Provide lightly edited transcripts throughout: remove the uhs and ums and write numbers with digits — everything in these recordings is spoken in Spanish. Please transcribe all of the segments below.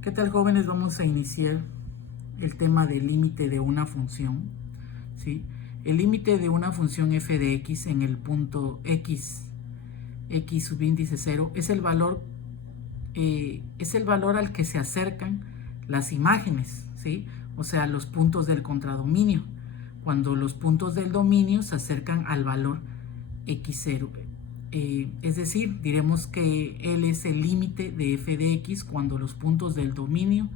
¿Qué tal, jóvenes? Vamos a iniciar el tema del límite de una función, ¿sí? El límite de una función f de x en el punto x subíndice 0 es el valor al que se acercan las imágenes, ¿sí? O sea, los puntos del contradominio. Cuando los puntos del dominio se acercan al valor x0. Es decir, diremos que L es el límite de f de x cuando los puntos del dominio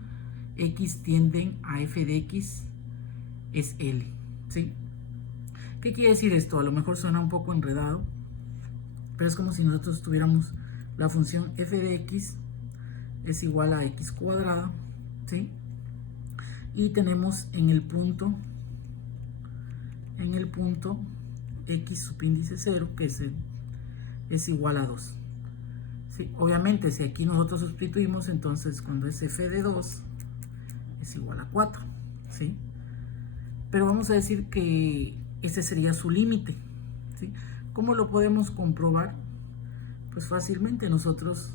x tienden a f de x es L, ¿sí? ¿Qué quiere decir esto? A lo mejor suena un poco enredado, pero es como si nosotros tuviéramos la función f de x es igual a x cuadrada, ¿sí? Y tenemos en el punto x subíndice 0 que es igual a 2. ¿Sí? Obviamente, si aquí nosotros sustituimos, entonces cuando es f de 2 es igual a 4, ¿sí? Pero vamos a decir que ese sería su límite, ¿sí? ¿Cómo lo podemos comprobar? Pues fácilmente nosotros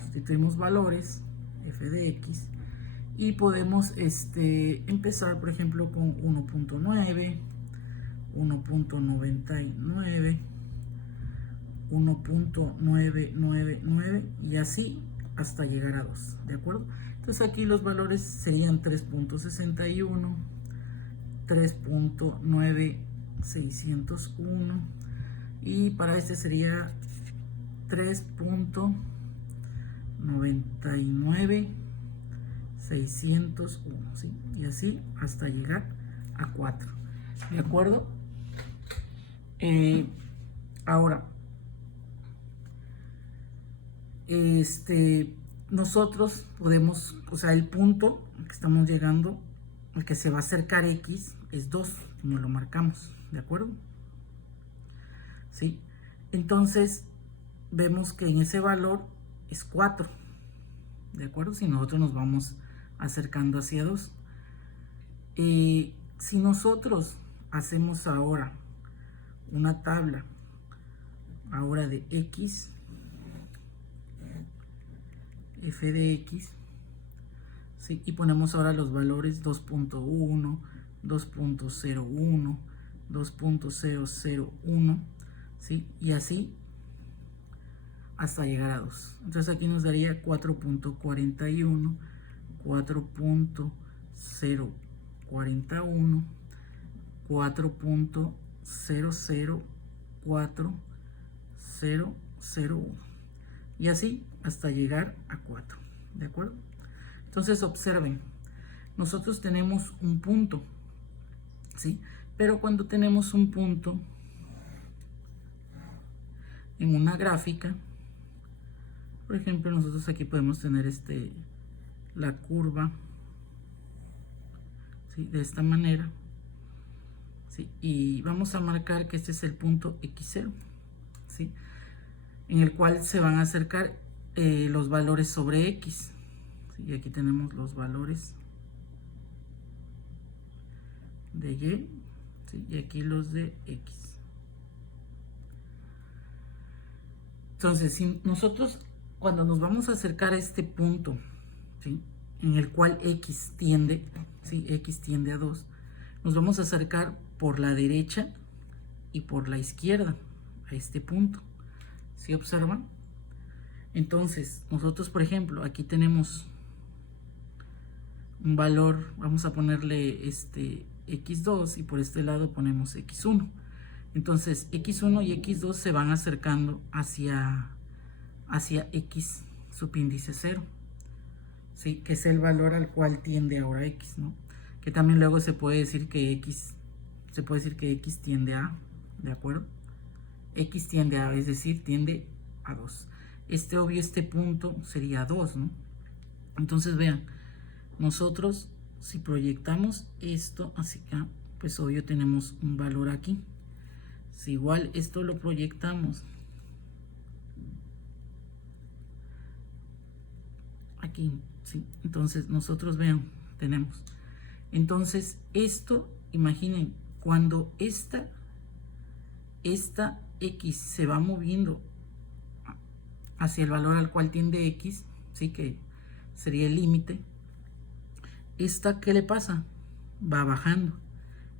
sustituimos valores f de x y podemos empezar, por ejemplo, con 1.9, 1.99, 1.999 y así hasta llegar a 2, ¿de acuerdo? Entonces aquí los valores serían 3.61, 3.9601 y para este sería 3.99601, ¿sí? Y así hasta llegar a 4, ¿de acuerdo? Ahora, nosotros podemos, o sea, el punto al que estamos llegando, al que se va a acercar x, es 2, como lo marcamos, ¿de acuerdo? ¿Sí? Entonces, vemos que en ese valor es 4, ¿de acuerdo? Si nosotros nos vamos acercando hacia 2. Si nosotros hacemos ahora una tabla ahora de x, f de x, ¿sí? Y ponemos ahora los valores 2.1, 2.01, 2.001, ¿sí? Y así hasta llegar a 2. Entonces aquí nos daría 4.41, 4.041, 4.004001 y así hasta llegar a 4, ¿de acuerdo? Entonces observen, nosotros tenemos un punto, ¿sí? Pero cuando tenemos un punto en una gráfica, por ejemplo, nosotros aquí podemos tener la curva, ¿sí? De esta manera, ¿sí? Y vamos a marcar que este es el punto x0, ¿sí? En el cual se van a acercar los valores sobre x, ¿sí? Y aquí tenemos los valores de y, ¿sí? Y aquí los de x. Entonces, si nosotros cuando nos vamos a acercar a este punto, ¿sí? En el cual x tiende, ¿sí? X tiende a 2, nos vamos a acercar por la derecha y por la izquierda a este punto, ¿sí observan? Entonces, nosotros, por ejemplo, aquí tenemos un valor, vamos a ponerle x2 y por este lado ponemos x1. Entonces, x1 y x2 se van acercando hacia x subíndice 0, ¿sí? Que es el valor al cual tiende ahora x, ¿no? Que también luego se puede decir que x tiende a, ¿de acuerdo? X tiende a, es decir, tiende a 2. Obvio, este punto sería 2, ¿no? Entonces, vean, nosotros si proyectamos esto hacia acá, pues obvio tenemos un valor aquí. Si igual esto lo proyectamos aquí, ¿sí? Entonces nosotros, vean, tenemos. Entonces esto, imaginen, cuando esta x se va moviendo hacia el valor al cual tiende x, ¿sí? Que sería el límite. Esta, ¿qué le pasa? Va bajando.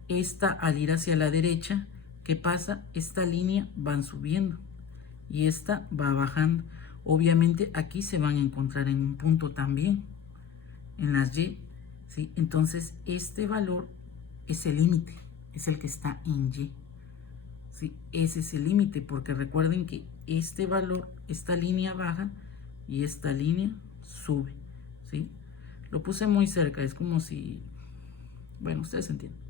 Esta, al ir hacia la derecha, ¿qué pasa? Esta línea van subiendo y esta va bajando. Obviamente aquí se van a encontrar en un punto también, en las Y, ¿sí? Entonces este valor es el límite, es el que está en Y, ¿sí? Ese es el límite, porque recuerden que este valor, esta línea baja y esta línea sube, ¿sí? Lo puse muy cerca, es como si, bueno, ustedes entienden,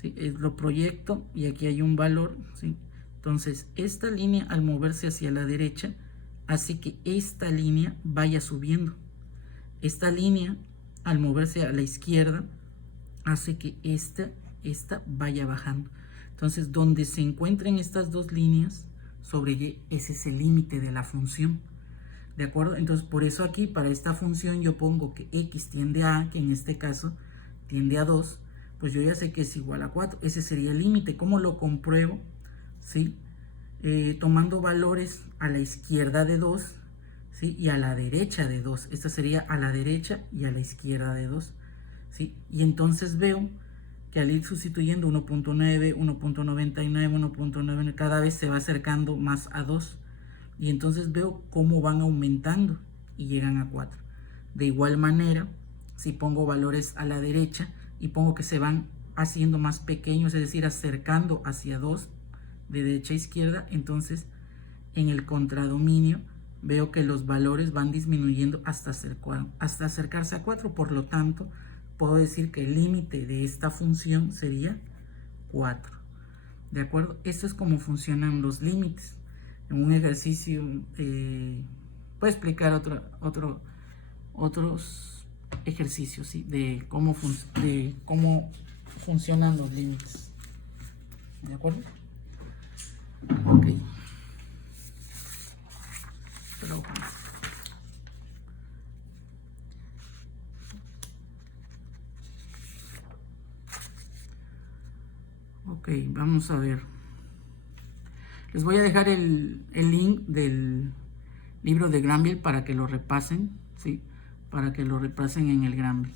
¿sí? Lo proyecto y aquí hay un valor, ¿sí? Entonces esta línea, al moverse hacia la derecha, hace que esta línea vaya subiendo. Esta línea, al moverse a la izquierda, hace que esta vaya bajando. Entonces, donde se encuentren estas dos líneas sobre Y, ese es el límite de la función. ¿De acuerdo? Entonces, por eso aquí, para esta función, yo pongo que x tiende a, que en este caso tiende a 2, pues yo ya sé que es igual a 4. Ese sería el límite. ¿Cómo lo compruebo? ¿Sí? Tomando valores a la izquierda de 2, ¿sí? Y a la derecha de 2. Esta sería a la derecha y a la izquierda de 2, ¿sí? Y entonces veo que al ir sustituyendo 1.9, 1.99, 1.9, cada vez se va acercando más a 2. Y entonces veo cómo van aumentando y llegan a 4. De igual manera, si pongo valores a la derecha y pongo que se van haciendo más pequeños, es decir, acercando hacia 2, de derecha a izquierda, entonces en el contradominio veo que los valores van disminuyendo hasta acercarse a 4. Por lo tanto, puedo decir que el límite de esta función sería 4. ¿De acuerdo? Esto es como funcionan los límites. En un ejercicio voy a explicar otros ejercicios, ¿sí? de cómo funcionan los límites. ¿De acuerdo? Ok. Ok, vamos a ver. Les voy a dejar el link del libro de Granville para que lo repasen, ¿sí? Para que lo repasen en el Granville,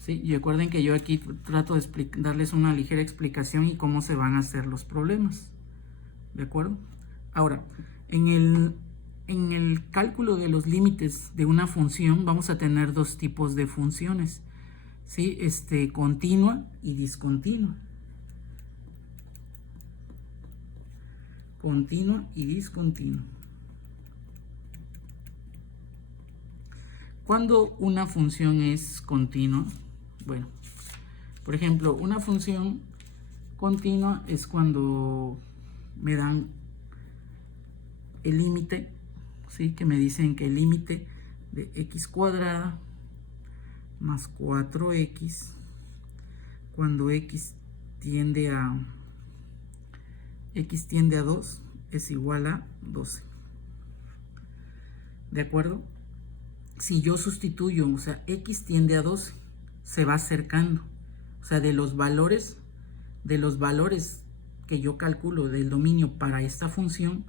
¿sí? Y recuerden que yo aquí trato de darles una ligera explicación y cómo se van a hacer los problemas, ¿de acuerdo? Ahora, en el cálculo de los límites de una función vamos a tener dos tipos de funciones, ¿sí? Continua y discontinua. Continua y discontinua. Cuando una función es continua, bueno, por ejemplo, una función continua es cuando me dan el límite, ¿sí? Que me dicen que el límite de x cuadrada más 4x, cuando x tiende a 2, es igual a 12. ¿De acuerdo? Si yo sustituyo, o sea, x tiende a 12, se va acercando. O sea, de los valores que yo calculo del dominio para esta función,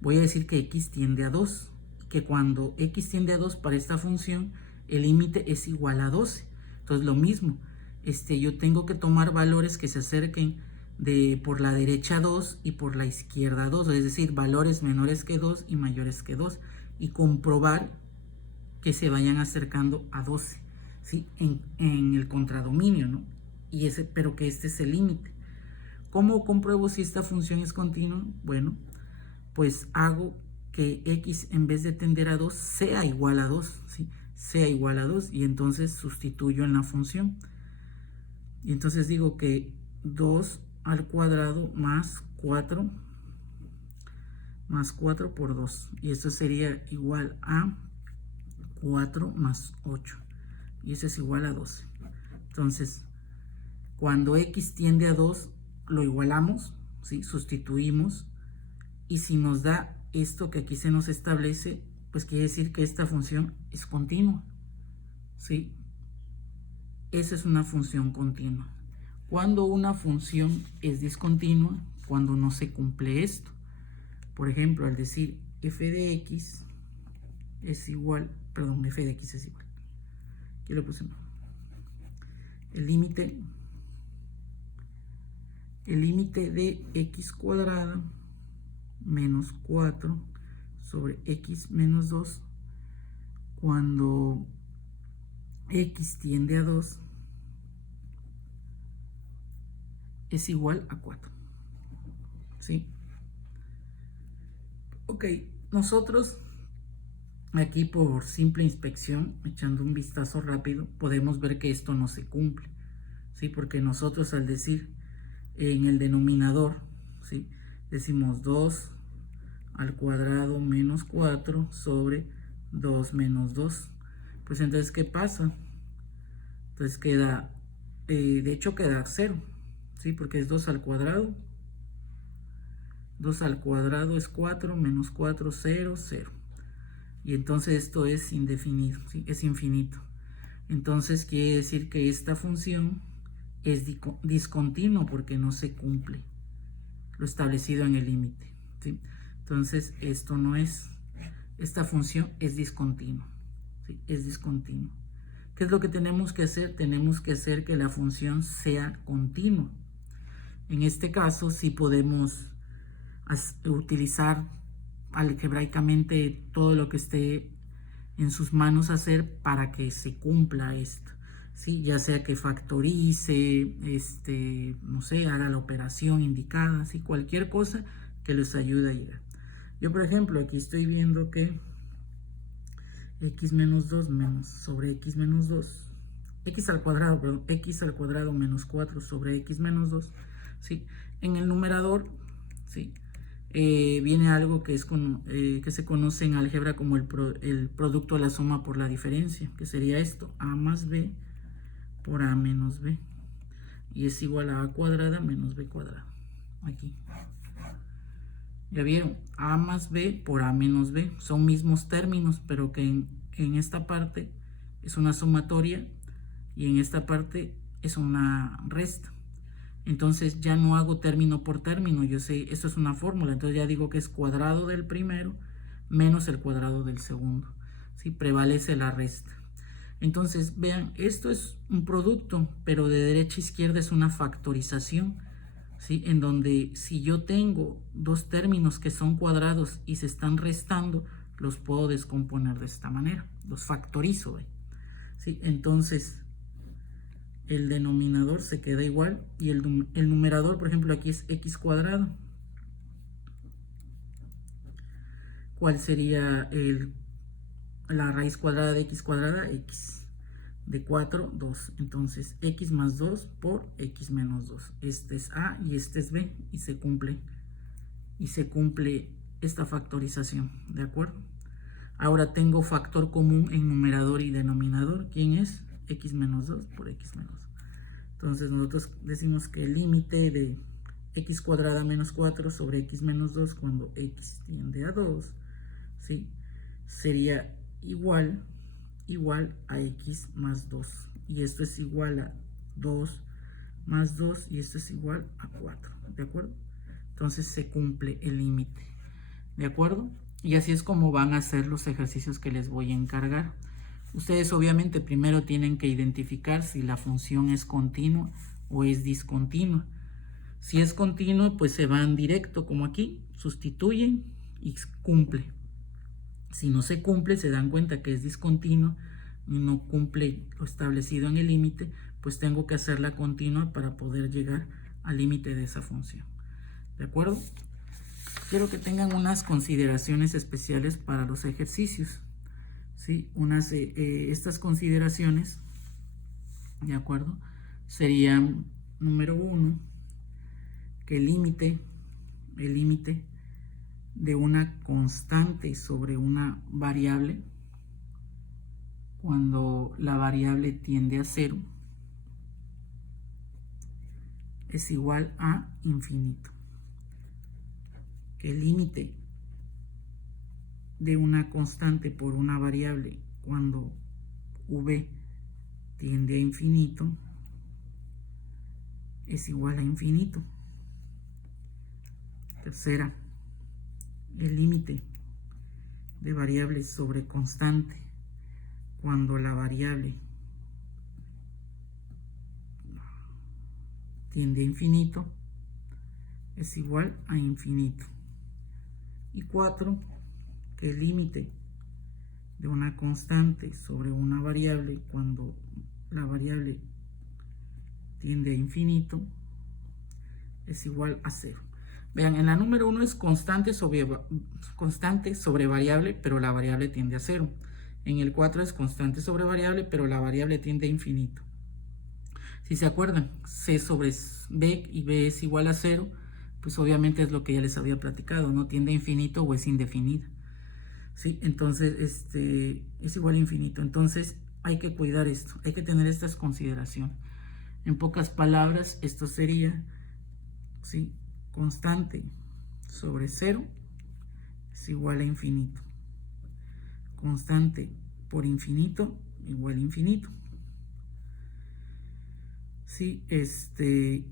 voy a decir que x tiende a 2. Que cuando x tiende a 2 para esta función, el límite es igual a 12. Entonces, lo mismo, yo tengo que tomar valores que se acerquen por la derecha 2 y por la izquierda 2, es decir, valores menores que 2 y mayores que 2, y comprobar que se vayan acercando a 12, ¿sí? En el contradominio, ¿no? Pero que este es el límite. ¿Cómo compruebo si esta función es continua? Bueno, pues hago que x, en vez de tender a 2, sea igual a 2, ¿sí? Sea igual a 2, y entonces sustituyo en la función. Y entonces digo que 2 al cuadrado más 4 por 2. Y esto sería igual a 4 más 8. Y eso es igual a 12. Entonces, cuando x tiende a 2, lo igualamos, ¿sí? Sustituimos. Y si nos da esto que aquí se nos establece, pues quiere decir que esta función es continua, ¿sí? Esa es una función continua. Cuando una función es discontinua, cuando no se cumple esto. Por ejemplo, al decir f de x es igual perdón, f de x es igual. Aquí lo puse. El límite de x cuadrado menos 4 sobre x menos 2 cuando x tiende a 2 es igual a 4. ¿Sí? Ok, nosotros aquí por simple inspección, echando un vistazo rápido, podemos ver que esto no se cumple, ¿sí? Porque nosotros al decir en el denominador, ¿sí? Decimos 2 al cuadrado menos 4 sobre 2 menos 2. Pues entonces, ¿qué pasa? Entonces queda, de hecho queda 0, ¿sí? Porque es 2 al cuadrado. 2 al cuadrado es 4, menos 4, 0, 0. Y entonces esto es indefinido, ¿sí? Es infinito. Entonces quiere decir que esta función es discontinuo porque no se cumple lo establecido en el límite, ¿sí? Entonces esto no es, esta función es discontinua, ¿sí? Es discontinua. ¿Qué es lo que tenemos que hacer? Tenemos que hacer que la función sea continua. En este caso sí podemos utilizar algebraicamente todo lo que esté en sus manos hacer para que se cumpla esto, ¿sí? Ya sea que factorice, no sé, haga la operación indicada, ¿sí? Cualquier cosa que les ayude a llegar. Yo, por ejemplo, aquí estoy viendo que x menos 2 menos sobre x menos 2, x al cuadrado, perdón, x al cuadrado menos 4 sobre x menos 2, ¿sí? En el numerador, ¿sí? Viene algo que, que se conoce en álgebra como el producto de la suma por la diferencia, que sería esto, a más b por a menos b, y es igual a cuadrada menos b cuadrada. Aquí. Ya vieron, a más b por a menos b, son mismos términos, pero que en esta parte es una sumatoria y en esta parte es una resta. Entonces ya no hago término por término, yo sé, esto es una fórmula, entonces ya digo que es cuadrado del primero menos el cuadrado del segundo, ¿sí? Prevalece la resta. Entonces vean, esto es un producto, pero de derecha a izquierda es una factorización, ¿sí? En donde si yo tengo dos términos que son cuadrados y se están restando, los puedo descomponer de esta manera, los factorizo, ¿sí? Entonces el denominador se queda igual y el numerador, por ejemplo, aquí es x cuadrado. ¿Cuál sería la raíz cuadrada de x cuadrada? X. De 4, 2. Entonces, x más 2 por x menos 2. Este es a y este es b y se cumple esta factorización, ¿de acuerdo? Ahora tengo factor común en numerador y denominador. ¿Quién es? X menos 2 por x menos 2. Entonces nosotros decimos que el límite de x cuadrada menos 4 sobre x menos 2 cuando x tiende a 2, ¿sí? Sería igual a x más 2. Y esto es igual a 2 más 2 y esto es igual a 4, ¿de acuerdo? Entonces se cumple el límite, ¿de acuerdo? Y así es como van a hacer los ejercicios que les voy a encargar. Ustedes obviamente primero tienen que identificar si la función es continua o es discontinua. Si es continua, pues se van directo como aquí, sustituyen y cumple. Si no se cumple, se dan cuenta que es discontinua y no cumple lo establecido en el límite, pues tengo que hacerla continua para poder llegar al límite de esa función. ¿De acuerdo? Quiero que tengan unas consideraciones especiales para los ejercicios. ¿Sí? Estas consideraciones, ¿de acuerdo? Serían, número 1, que el límite de una constante sobre una variable, cuando la variable tiende a 0, es igual a infinito. Que el límite de una constante por una variable cuando v tiende a infinito es igual a infinito. Tercera, el límite de variables sobre constante cuando la variable tiende a infinito es igual a infinito. Y 4, que el límite de una constante sobre una variable cuando la variable tiende a infinito es igual a 0. Vean, en la número 1 es constante sobre variable, pero la variable tiende a 0. En el 4 es constante sobre variable, pero la variable tiende a infinito. Si se acuerdan, C sobre B y B es igual a 0, pues obviamente es lo que ya les había platicado, no tiende a infinito o es indefinida. ¿Sí? Entonces, es igual a infinito. Entonces, hay que cuidar esto, hay que tener estas consideraciones. En pocas palabras, esto sería, ¿sí?, constante sobre 0 es igual a infinito. Constante por infinito igual a infinito. Sí,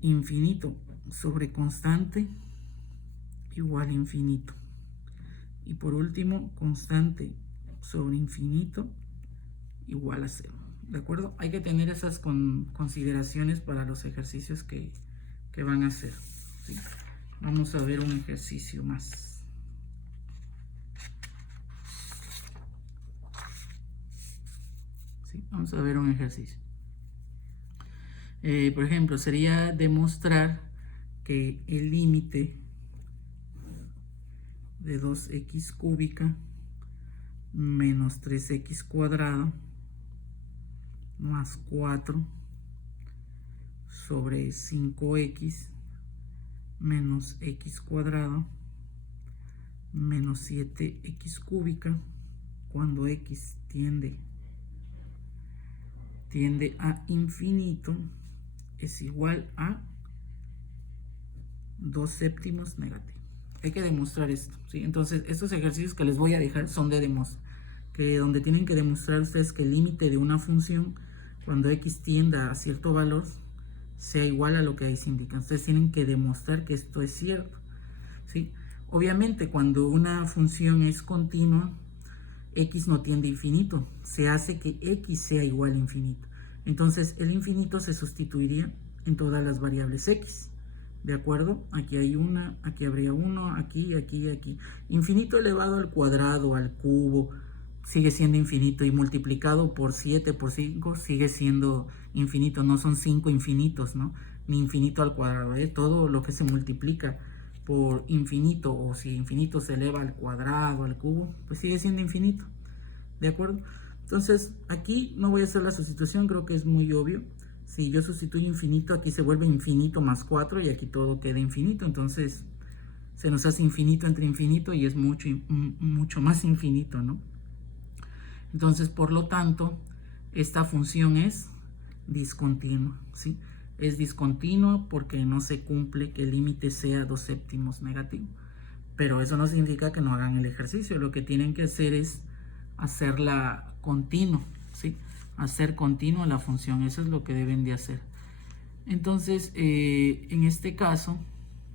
infinito sobre constante igual a infinito. Y por último, constante sobre infinito igual a 0. ¿De acuerdo? Hay que tener esas consideraciones para los ejercicios que van a hacer. ¿Sí? Vamos a ver un ejercicio más. ¿Sí? Vamos a ver un ejercicio. Por ejemplo, sería demostrar que el límite de 2x cúbica menos 3x cuadrado más 4 sobre 5x menos x cuadrado menos 7x cúbica cuando x tiende a infinito es igual a 2 séptimos negativo. Hay que demostrar esto, ¿sí? Entonces, estos ejercicios que les voy a dejar son de donde tienen que demostrar ustedes que el límite de una función cuando x tienda a cierto valor sea igual a lo que ahí se indica. Ustedes tienen que demostrar que esto es cierto, ¿sí? Obviamente, cuando una función es continua, x no tiende a infinito. Se hace que x sea igual a infinito. Entonces, el infinito se sustituiría en todas las variables x. ¿De acuerdo? Aquí hay una, aquí habría uno, aquí, aquí, aquí. Infinito elevado al cuadrado, al cubo, sigue siendo infinito. Y multiplicado por 7, por 5, sigue siendo infinito. No son 5 infinitos, ¿no? Ni infinito al cuadrado, ¿eh? Todo lo que se multiplica por infinito, o si infinito se eleva al cuadrado, al cubo, pues sigue siendo infinito. ¿De acuerdo? Entonces, aquí no voy a hacer la sustitución, creo que es muy obvio. Si yo sustituyo infinito, aquí se vuelve infinito más 4 y aquí todo queda infinito. Entonces, se nos hace infinito entre infinito y es mucho más infinito, ¿no? Entonces, por lo tanto, esta función es discontinua, ¿sí? Es discontinua porque no se cumple que el límite sea 2 séptimos negativo. Pero eso no significa que no hagan el ejercicio. Lo que tienen que hacer es hacerla continua, ¿sí? Hacer continua la función, eso es lo que deben de hacer. Entonces, en este caso,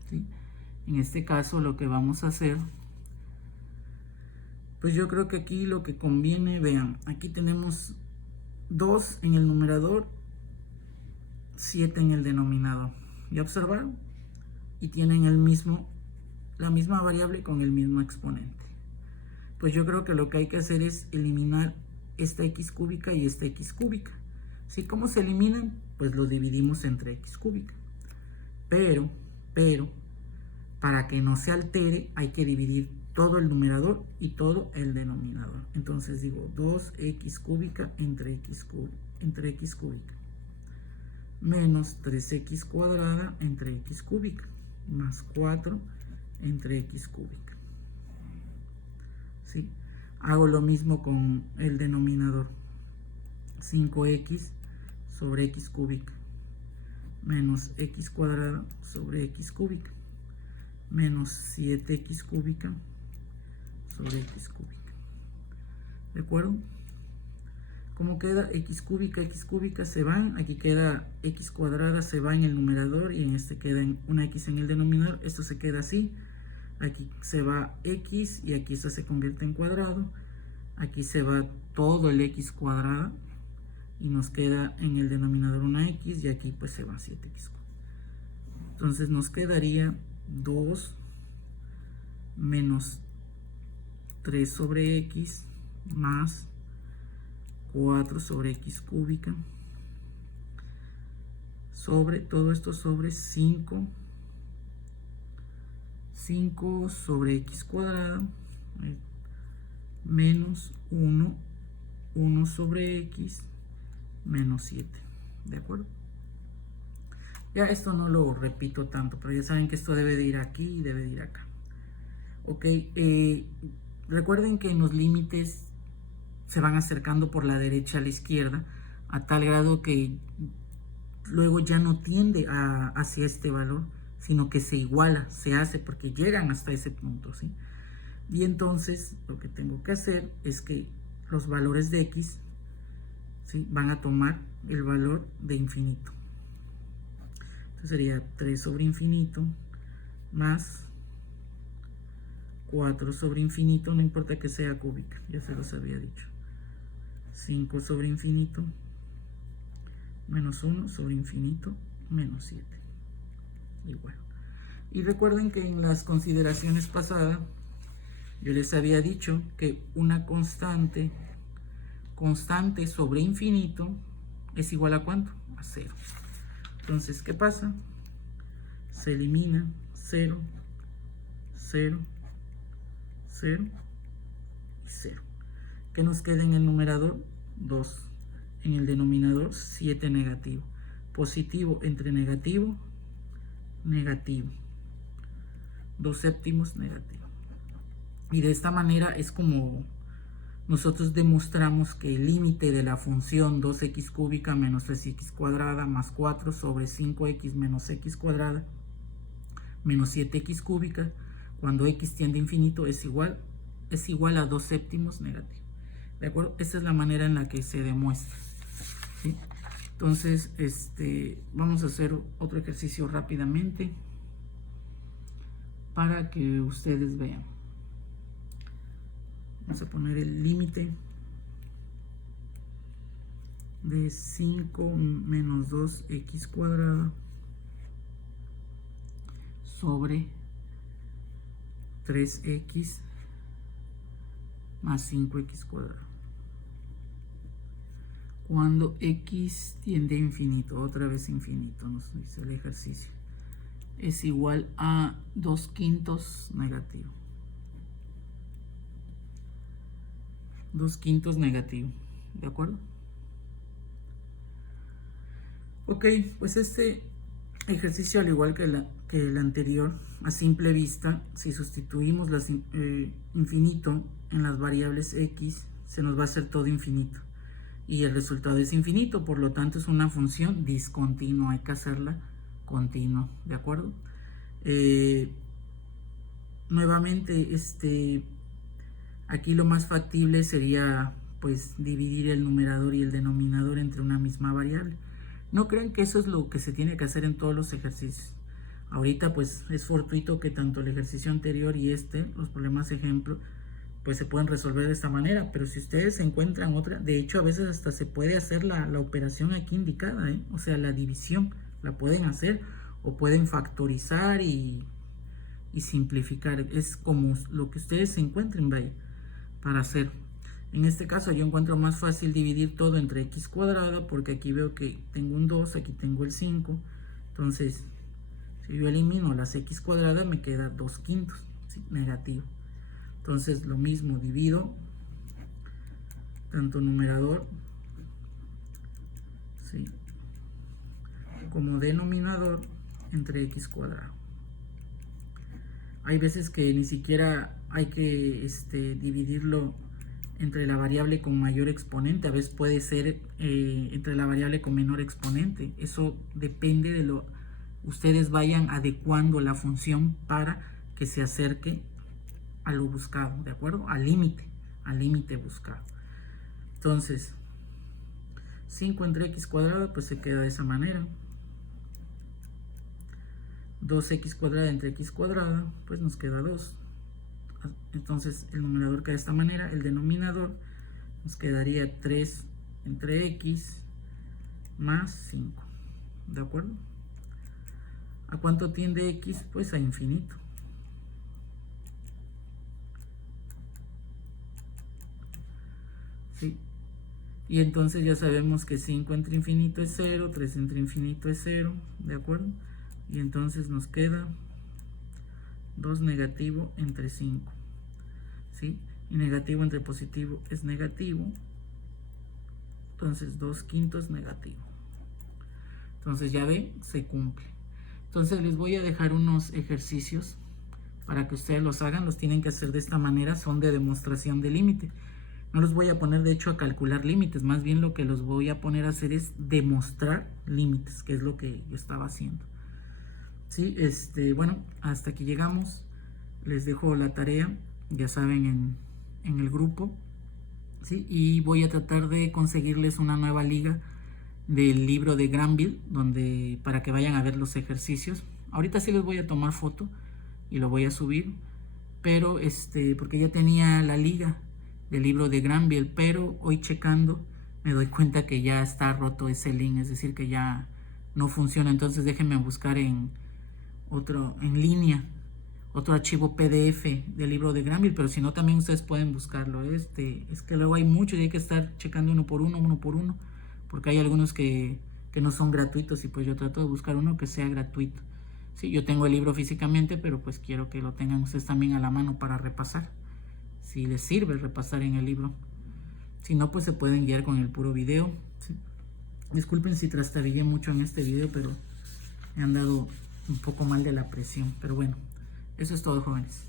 ¿sí?, en este caso lo que vamos a hacer, pues yo creo que aquí lo que conviene, vean, aquí tenemos 2 en el numerador, 7 en el denominador. ¿Ya observaron? Y tienen la misma variable con el mismo exponente. Pues yo creo que lo que hay que hacer es eliminar esta x cúbica y esta x cúbica. ¿Sí? ¿Cómo se eliminan? Pues lo dividimos entre x cúbica. Pero, para que no se altere, hay que dividir todo el numerador y todo el denominador. Entonces digo 2x cúbica entre x cúbica menos 3x cuadrada entre x cúbica más 4 entre x cúbica. ¿Sí? Hago lo mismo con el denominador. 5x sobre x cúbica menos x cuadrada sobre x cúbica menos 7x cúbica sobre x cúbica. ¿De acuerdo? ¿Cómo queda? X cúbica se van. Aquí queda x cuadrada, se va en el numerador y en este queda una x en el denominador. Esto se queda así. Aquí se va x y aquí esto se convierte en cuadrado. Aquí se va todo el x cuadrada y nos queda en el denominador una x y aquí pues se va 7x. Entonces nos quedaría 2 menos 3 sobre x más 4 sobre x cúbica sobre todo esto sobre 5 sobre x cuadrada menos 1 sobre x menos 7. ¿De acuerdo? Ya esto no lo repito tanto, pero ya saben que esto debe de ir aquí y debe de ir acá. Ok, recuerden que en los límites se van acercando por la derecha a la izquierda a tal grado que luego ya no tiende hacia este valor, sino que se iguala, se hace porque llegan hasta ese punto, ¿sí? Y entonces lo que tengo que hacer es que los valores de x, ¿sí?, van a tomar el valor de infinito. Entonces sería 3 sobre infinito más 4 sobre infinito, no importa que sea cúbica, ya se los había dicho. 5 sobre infinito menos 1 sobre infinito menos 7. Igual. Y recuerden que en las consideraciones pasadas yo les había dicho que una constante sobre infinito es igual a ¿cuánto? A 0. Entonces, ¿qué pasa? Se elimina 0, 0, 0 y 0. ¿Qué nos queda en el numerador? 2. En el denominador 7 negativo. Positivo entre negativo, negativo. 2 séptimos negativo. Y de esta manera es como nosotros demostramos que el límite de la función 2x cúbica menos 3x cuadrada más 4 sobre 5x menos x cuadrada menos 7x cúbica, cuando x tiende a infinito, es igual a 2 séptimos negativo. ¿De acuerdo? Esta es la manera en la que se demuestra, ¿sí? Entonces, vamos a hacer otro ejercicio rápidamente para que ustedes vean. Vamos a poner el límite de 5 menos 2x cuadrada sobre 3x más 5x cuadrado. Cuando x tiende a infinito, otra vez infinito, nos dice el ejercicio, es igual a 2/5 negativo. 2/5 negativo, ¿de acuerdo? Ok, pues este ejercicio, al igual que el anterior, a simple vista, si sustituimos infinito en las variables x, se nos va a hacer todo infinito. Y el resultado es infinito, por lo tanto es una función discontinua, hay que hacerla continua, ¿de acuerdo? Nuevamente, aquí lo más factible sería pues dividir el numerador y el denominador entre una misma variable. No crean que eso es lo que se tiene que hacer en todos los ejercicios. Ahorita pues es fortuito que tanto el ejercicio anterior y los problemas ejemplo, pues se pueden resolver de esta manera, pero si ustedes encuentran otra, de hecho a veces hasta se puede hacer la operación aquí indicada, o sea, la división, la pueden hacer o pueden factorizar y simplificar, es como lo que ustedes se encuentren, vaya, para hacer. En este caso yo encuentro más fácil dividir todo entre x cuadrada, porque aquí veo que tengo un 2, aquí tengo el 5, entonces si yo elimino las x cuadradas me queda 2/5, ¿sí?, negativo. Entonces lo mismo, divido tanto numerador, ¿sí?, como denominador entre x cuadrado. Hay veces que ni siquiera hay que dividirlo entre la variable con mayor exponente, a veces puede ser entre la variable con menor exponente. Eso depende de ustedes vayan adecuando la función para que se acerque a lo buscado, ¿de acuerdo? Al límite buscado. Entonces, 5 entre x cuadrado, pues se queda de esa manera. 2x cuadrada entre x cuadrada, pues nos queda 2. Entonces el numerador queda de esta manera, el denominador nos quedaría 3 entre x más 5, ¿de acuerdo? ¿A cuánto tiende x? Pues a infinito. ¿Sí? Y entonces ya sabemos que 5 entre infinito es 0, 3 entre infinito es 0, ¿de acuerdo? Y entonces nos queda 2 negativo entre 5, ¿sí? Y negativo entre positivo es negativo, entonces 2 quintos negativo. Entonces ya ven, se cumple. Entonces les voy a dejar unos ejercicios para que ustedes los hagan. Los tienen que hacer de esta manera, son de demostración de límite. No los voy a poner de hecho a calcular límites, más bien lo que los voy a poner a hacer es demostrar límites, que es lo que yo estaba haciendo. Sí, bueno, hasta aquí llegamos. Les dejo la tarea, ya saben, en el grupo, ¿sí? Y voy a tratar de conseguirles una nueva liga del libro de Granville, para que vayan a ver los ejercicios. Ahorita sí les voy a tomar foto y lo voy a subir, pero porque ya tenía la liga del libro de Granville, pero hoy checando me doy cuenta que ya está roto ese link, es decir, que ya no funciona. Entonces déjenme buscar en línea otro archivo PDF del libro de Granville, pero si no también ustedes pueden buscarlo. Es que luego hay muchos y hay que estar checando uno por uno, porque hay algunos que no son gratuitos y pues yo trato de buscar uno que sea gratuito. Sí, yo tengo el libro físicamente, pero pues quiero que lo tengan ustedes también a la mano para repasar, si les sirve repasar en el libro. Si no, pues se pueden guiar con el puro video, ¿sí? Disculpen si trastabillé mucho en este video, pero me han dado un poco mal de la presión, pero bueno, eso es todo, jóvenes.